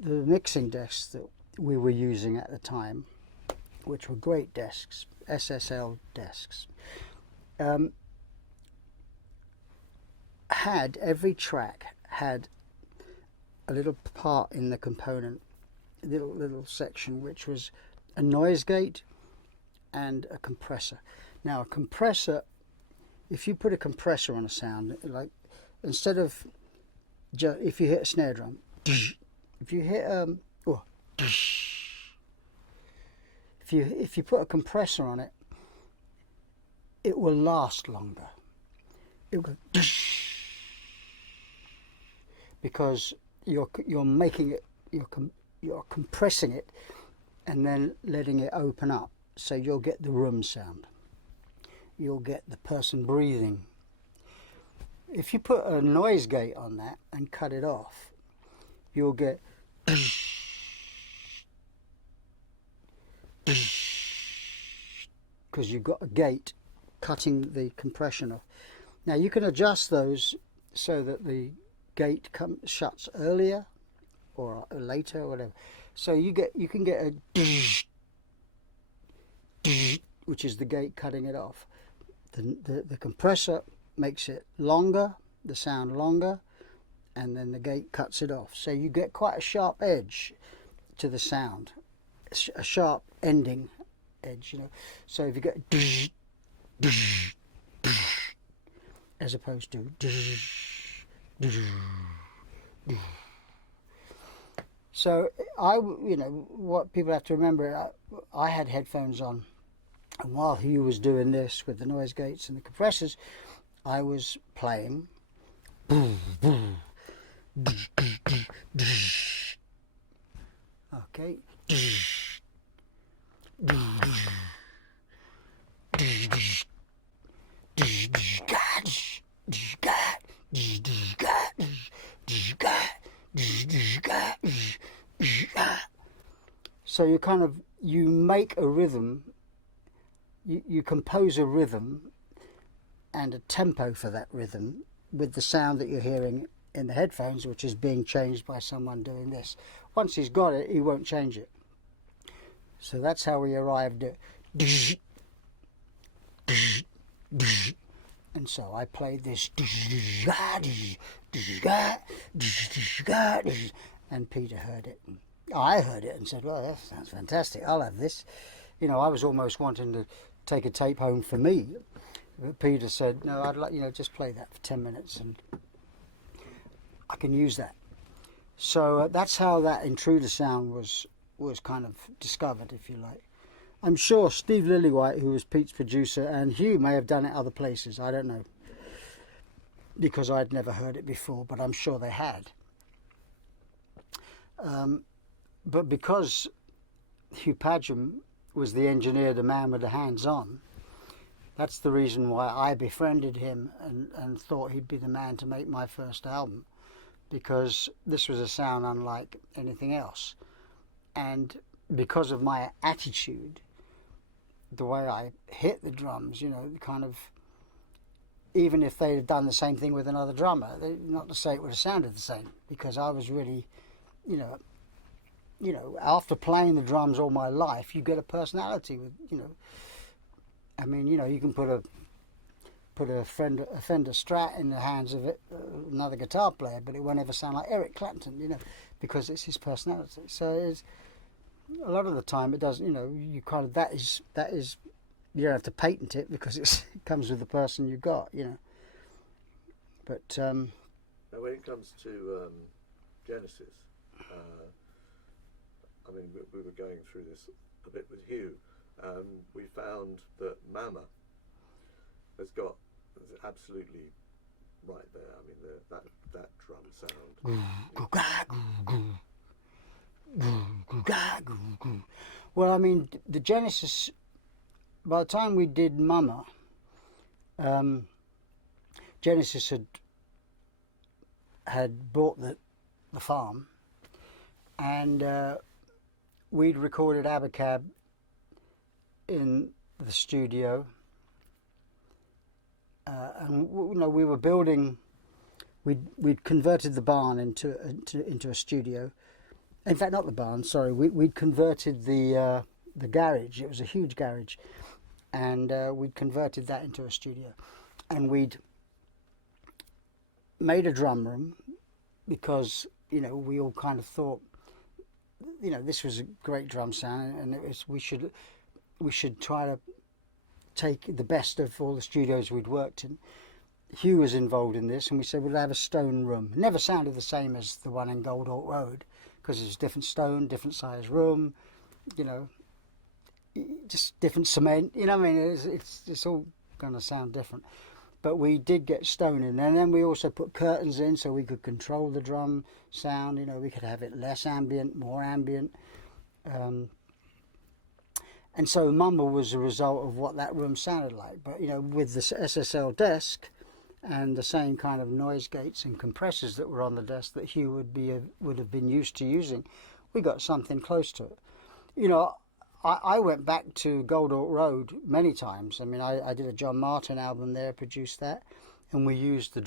The mixing desks that we were using at the time, which were great desks, SSL desks, had, every track had a little part in the component, a little section, which was a noise gate and a compressor. Now a compressor, if you put a compressor on a sound, like instead of just, if you hit a snare drum, if you hit if you put a compressor on it, it will last longer. It will go because you're making it, you're compressing it and then letting it open up, so you'll get the room sound. You'll get the person breathing. If you put a noise gate on that and cut it off, you'll get because you've got a gate cutting the compression off. Now you can adjust those so that the gate shuts earlier or later or whatever. So you can get a which is the gate cutting it off. The compressor makes it longer, the sound longer, and then the gate cuts it off. So you get quite a sharp edge to the sound, a sharp ending edge, you know. So if you get as opposed to so you know, what people have to remember, I had headphones on, and while Hugh was doing this with the noise gates and the compressors, I was playing. Okay. So you make a rhythm, you compose a rhythm and a tempo for that rhythm with the sound that you're hearing in the headphones, which is being changed by someone doing this. Once he's got it, he won't change it. So that's how we arrived at and so I played this and Peter heard it. I heard it and said, well, that sounds fantastic, I'll have this. You know, I was almost wanting to take a tape home for me. But Peter said, no, I'd like, you know, just play that for 10 minutes and I can use that. So that's how that intruder sound was kind of discovered, if you like. I'm sure Steve Lillywhite, who was Pete's producer, and Hugh may have done it other places, I don't know, because I'd never heard it before, but I'm sure they had. But because Hugh PADGHAM was the engineer, the man with the hands-on, that's the reason why I befriended him and thought he'd be the man to make my first album, because this was a sound unlike anything else. And because of my attitude, the way I hit the drums, you know, kind of, even if they'd have done the same thing with another drummer, not to say it would have sounded the same, because I was really, you know, after playing the drums all my life, you get a personality with, you know, I mean, you know, you can put a Fender Strat in the hands of another guitar player, but it won't ever sound like Eric Clapton, you know, because it's his personality. So it's, a lot of the time it doesn't, you know, you kind of, that is you don't have to patent it because it comes with the person you got, you know. But now when it comes to Genesis, I mean, we were going through this a bit with Hugh. We found that Mama has got, it's absolutely right there. I mean, that drum sound. Well, I mean, the Genesis, by the time we did Mama, Genesis had bought the farm, and we'd recorded HACKETT in the studio, and we were building. We'd converted the barn into a studio. In fact, not the barn. Sorry, we'd converted the garage. It was a huge garage, and we'd converted that into a studio, and we'd made a drum room because we all kind of thought this was a great drum sound, and we should try to take the best of all the studios we'd worked in. Hugh was involved in this, and we said we'll have a stone room. It never sounded the same as the one in Gold Hawk Road because it's different stone, different size room, just different cement. I mean, it's all going to sound different. But we did get stone in, and then we also put curtains in so we could control the drum sound. We could have it less ambient, more ambient. And so Mumble was a result of what that room sounded like. But, with the SSL desk and the same kind of noise gates and compressors that were on the desk that Hugh would have been used to using, we got something close to it. I went back to Gold Hawk Road many times. I mean, I did a John Martin album there, produced that, and we used the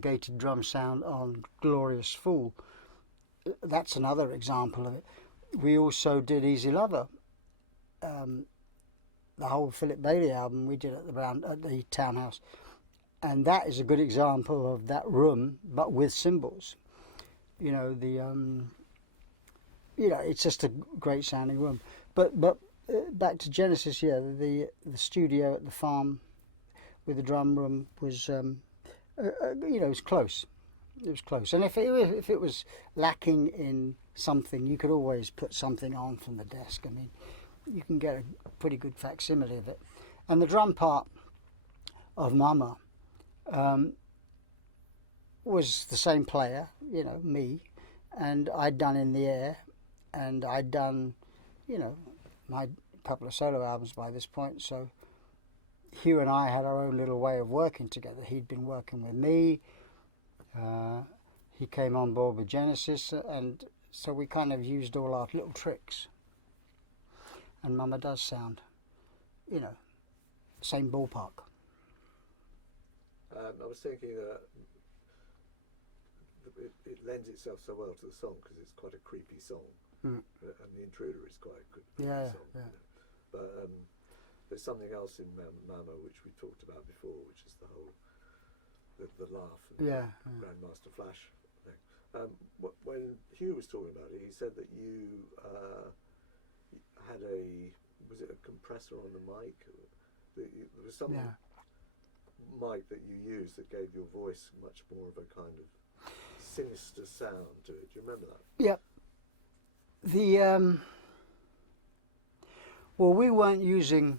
gated drum sound on Glorious Fool. That's another example of it. We also did Easy Lover. The whole Philip Bailey album we did at the Townhouse, and that is a good example of that room, but with cymbals. It's just a great sounding room. But back to Genesis, the studio at the farm with the drum room was, it was close. It was close, and if it was lacking in something, you could always put something on from the desk. I mean, you can get a pretty good facsimile of it. And the drum part of Mama was the same player, me, and I'd done In the Air, and I'd done, my couple of solo albums by this point. So Hugh and I had our own little way of working together. He'd been working with me. He came on board with Genesis, and so we kind of used all our little tricks. And Mama does sound, same ballpark. I was thinking that it lends itself so well to the song because it's quite a creepy song. And The Intruder is quite a good song. Yeah. But there's something else in Mama which we talked about before, which is the whole the laugh and Grandmaster Flash thing. When Hugh was talking about it, he said that you had was it a compressor on the mic? There was some mic that you used that gave your voice much more of a kind of sinister sound to it. Do you remember that? Yep. Well, we weren't using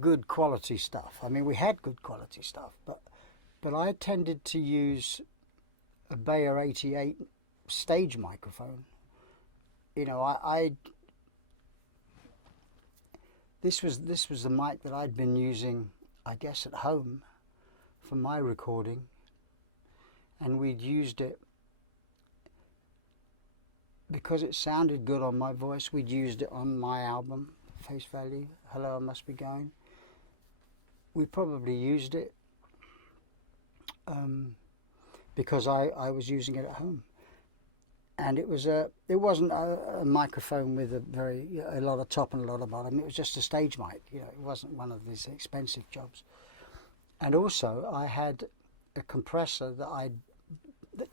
good quality stuff. I mean, we had good quality stuff, but I tended to use a Bayer 88 stage microphone. This was the mic that I'd been using, I guess, at home for my recording, and we'd used it because it sounded good on my voice. We'd used it on my album, Face Value, Hello, I Must Be Going. We probably used it because I was using it at home, and it wasn't a microphone with a lot of top and a lot of bottom. It was just a stage mic. It wasn't one of these expensive jobs. And also, I had a compressor that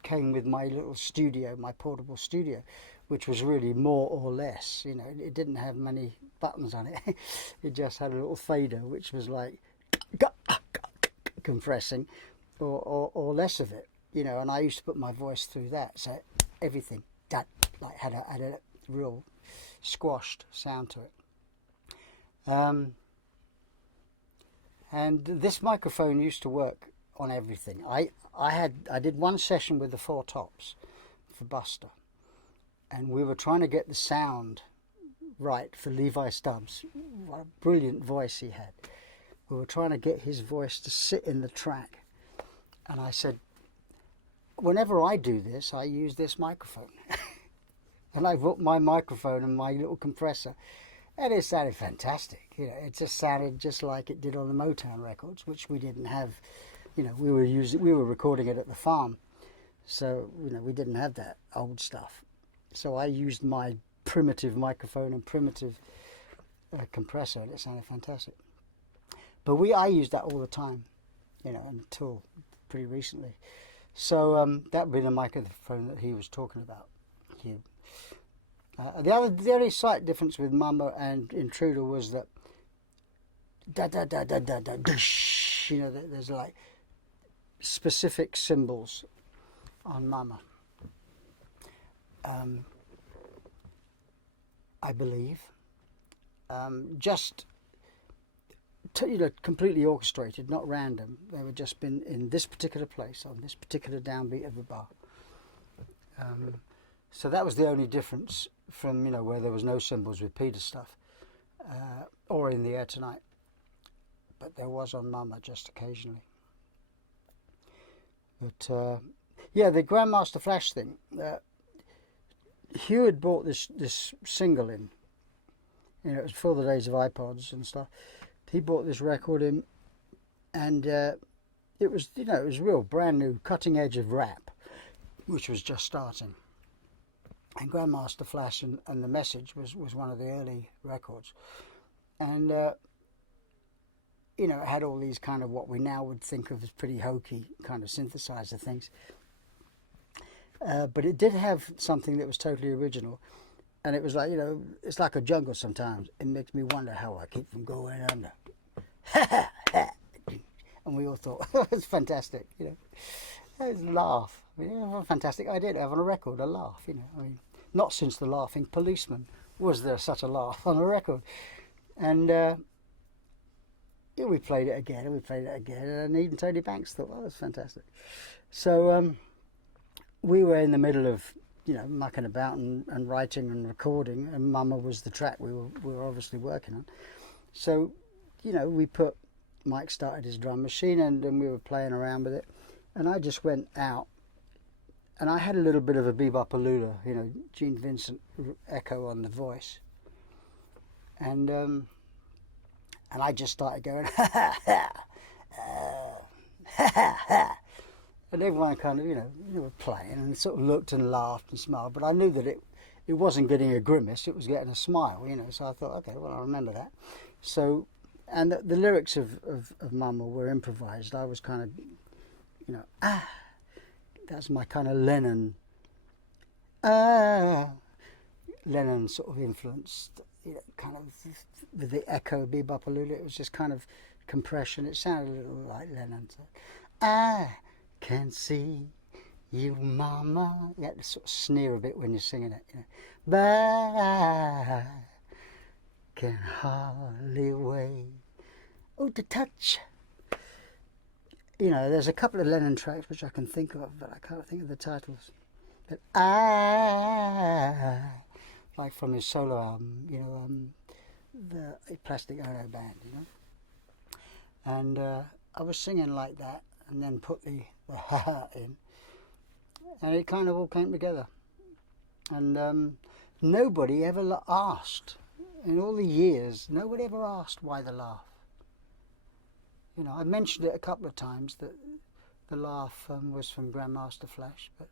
came with my little studio, my portable studio, which was really more or less. It didn't have many buttons on it. It just had a little fader, which was like compressing, or less of it. And I used to put my voice through that, so everything that had a real squashed sound to it. And this microphone used to work on everything. I did one session with the Four Tops for Buster, and we were trying to get the sound right for Levi Stubbs. What a brilliant voice he had. we were trying to get his voice to sit in the track. And I said, whenever I do this, I use this microphone. And I put my microphone and my little compressor, and it sounded fantastic. You know, it just sounded just like it did on the Motown records, which we didn't have. You know, we were recording it at the farm, so you know we didn't have that old stuff. So I used my primitive microphone and primitive compressor, and it sounded fantastic. But I used that all the time, you know, until pretty recently. So that would be the microphone that he was talking about, Hugh. The only slight difference with Mama and Intruder was that da da da da da da dush, you know, there's like specific symbols on Mama. I believe just you know, completely orchestrated, not random. They were just been in this particular place on this particular downbeat of the bar. So that was the only difference from, you know, where there was no symbols with Peter's stuff or In the Air Tonight. But there was on Mama just occasionally. But yeah, the Grandmaster Flash thing. Hugh had bought this single in. You know, it was before the days of iPods and stuff. He bought this record in, and it was, you know, it was real brand new, cutting edge of rap, which was just starting. And Grandmaster Flash and The Message was one of the early records. And, you know, it had all these kind of what we now would think of as pretty hokey kind of synthesizer things. But it did have something that was totally original. And it was like, you know, it's like a jungle sometimes. It makes me wonder how I keep from going under. And we all thought, oh, it's fantastic, you know. It was a laugh. I mean, what a fantastic idea to have on a record, a laugh, you know. I mean, not since The Laughing Policeman was there such a laugh on a record. And yeah, we played it again, and we played it again. And even Tony Banks thought, oh, that's fantastic. So we were in the middle of, you know, mucking about and writing and recording, and Mama was the track we were obviously working on. So, you know, Mike started his drum machine, and we were playing around with it, and I just went out, and I had a little bit of a bebop-a-lula, you know, Gene Vincent echo on the voice, and I just started going, ha ha ha, ha ha ha. And everyone kind of, you know, were playing and sort of looked and laughed and smiled. But I knew that it wasn't getting a grimace, it was getting a smile, you know. So I thought, okay, well, I remember that. So, and the lyrics of Mama were improvised. I was kind of, you know, that's my kind of Lennon sort of influenced, you know, kind of with the echo bebop-a-lula. It was just kind of compression. It sounded a little like Lennon. So, can see you, Mama. You have to sort of sneer a bit when you're singing it, you know. But I can hardly wait. Oh, to touch. You know, there's a couple of Lennon tracks which I can think of, but I can't think of the titles. But like from his solo album, you know, the Plastic Ono Band, you know. And I was singing like that, and then put the ha-ha in, and it kind of all came together. And nobody ever asked, in all the years, nobody ever asked why the laugh. You know, I mentioned it a couple of times that the laugh was from Grandmaster Flash, but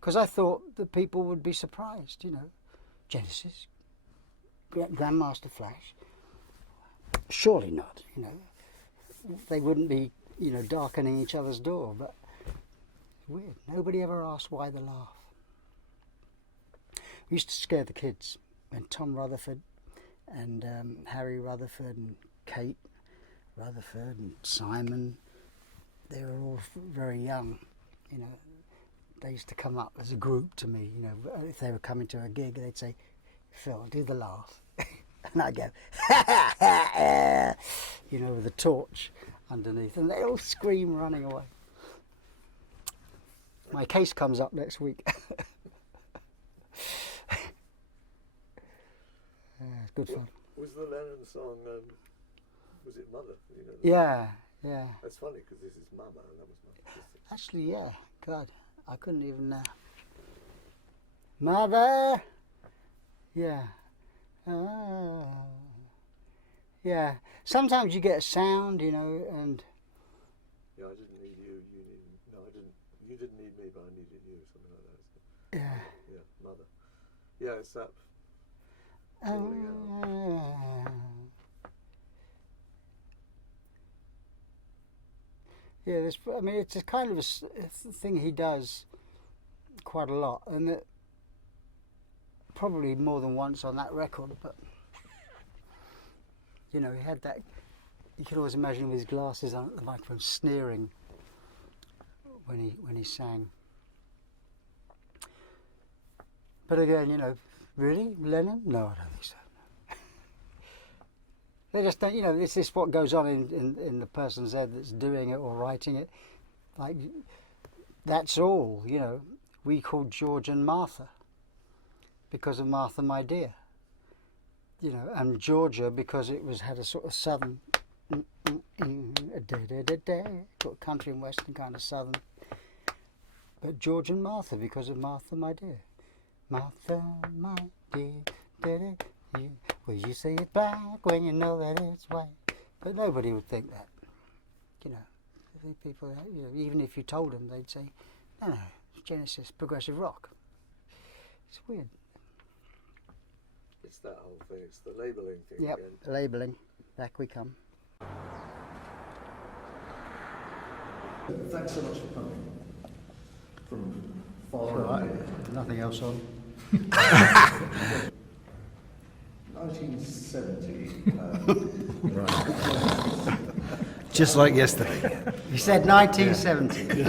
because I thought that people would be surprised, you know. Genesis, Grandmaster Flash, surely not, you know. They wouldn't be, you know, darkening each other's door, but it's weird. Nobody ever asked why the laugh. We used to scare the kids when Tom Rutherford and Harry Rutherford and Kate Rutherford and Simon, they were all very young, you know. They used to come up as a group to me, you know. If they were coming to a gig, they'd say, Phil, do the laugh. And I'd go, you know, with a torch underneath, and they all scream running away. My case comes up next week. It's good fun. Was the Lennon song was it Mother? You know, Yeah, yeah. That's funny because this is Mama and that was my sister. Actually, yeah. God, I couldn't even. Mother. Yeah. Yeah. Sometimes you get a sound, you know, and. Yeah, I didn't need you. You needed. No, I didn't. You didn't need me, but I needed you. Something like that. Isn't it? Yeah. Yeah, Mother. Yeah, it's that. Falling out. Yeah, I mean, it's a kind of a thing he does quite a lot, and it, probably more than once on that record. But you know, he had that. You could always imagine with his glasses on at the microphone, sneering when he sang. But again, you know, really, Lennon? No, I don't think so. They just don't, you know, this is what goes on in the person's head that's doing it or writing it. Like, that's all, you know. We called George and Martha because of Martha, My Dear. You know, and Georgia because it had a sort of southern, sort of country and western kind of southern. But George and Martha because of Martha, My Dear. Martha, my dear, well, you say it's black when you know that it's white. But nobody would think that. You know, people, you know, even if you told them, they'd say, no, it's Genesis, progressive rock. It's weird. It's that whole thing. It's the labelling thing Yep, again. labelling. Back we come. Thanks so much for coming. From far Right. away. Nothing else on. 1970. Just like yesterday. You said 1970.